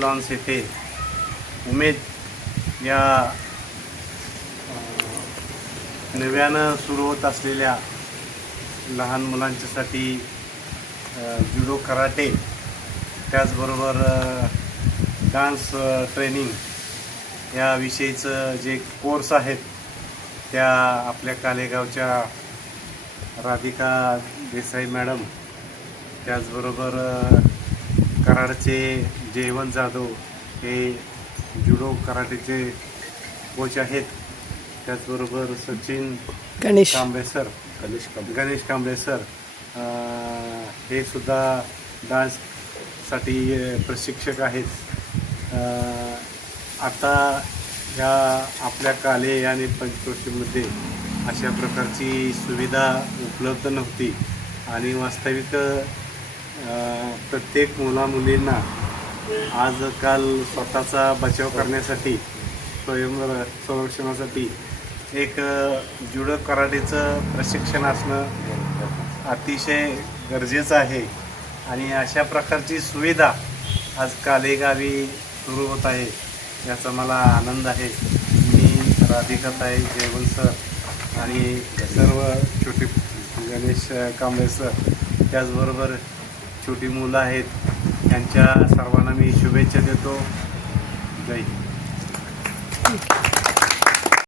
Lawns येथे उमेद या नव्यानं सुरू होत असलेल्या लहान मुलांच्यासाठी जुडो कराटे त्याचबरोबर डान्स ट्रेनिंग ट्रेनिंग याविषयीचं जे कोर्स आहेत त्या आपल्या कालेगावच्या राधिका देसाई मॅडम त्याचबरोबर कराडचे जयवंत जाधव हे जुडो कराटेचे कोच आहेत. त्याचबरोबर सचिन गणेश. कांबळे सर गणेश गणेश कांबळे सर हे सुद्धा डान्ससाठी प्रशिक्षक आहेत. आता या आपल्या काले आणि पंचक्रोशीमध्ये अशा प्रकारची सुविधा उपलब्ध नव्हती. आणि वास्तविक प्रत्येक आजकाल स्वतःचा बचाव करण्यासाठी स्वयं संरक्षणासाठी एक जुडो कराटेचं प्रशिक्षण असणं अतिशय गरजेचं आहे. आणि अशा प्रकारची सुविधा आज कालेगावी सुरू होत आहे याचा मला आनंद आहे. मी राधिकाताई जयवंत सर आणि सर्व छोटी गणेश कांबळे सर त्याचबरोबर छोटी मुलं आहेत त्यांच्या सर्व मी शुभेच्छा देतो. जय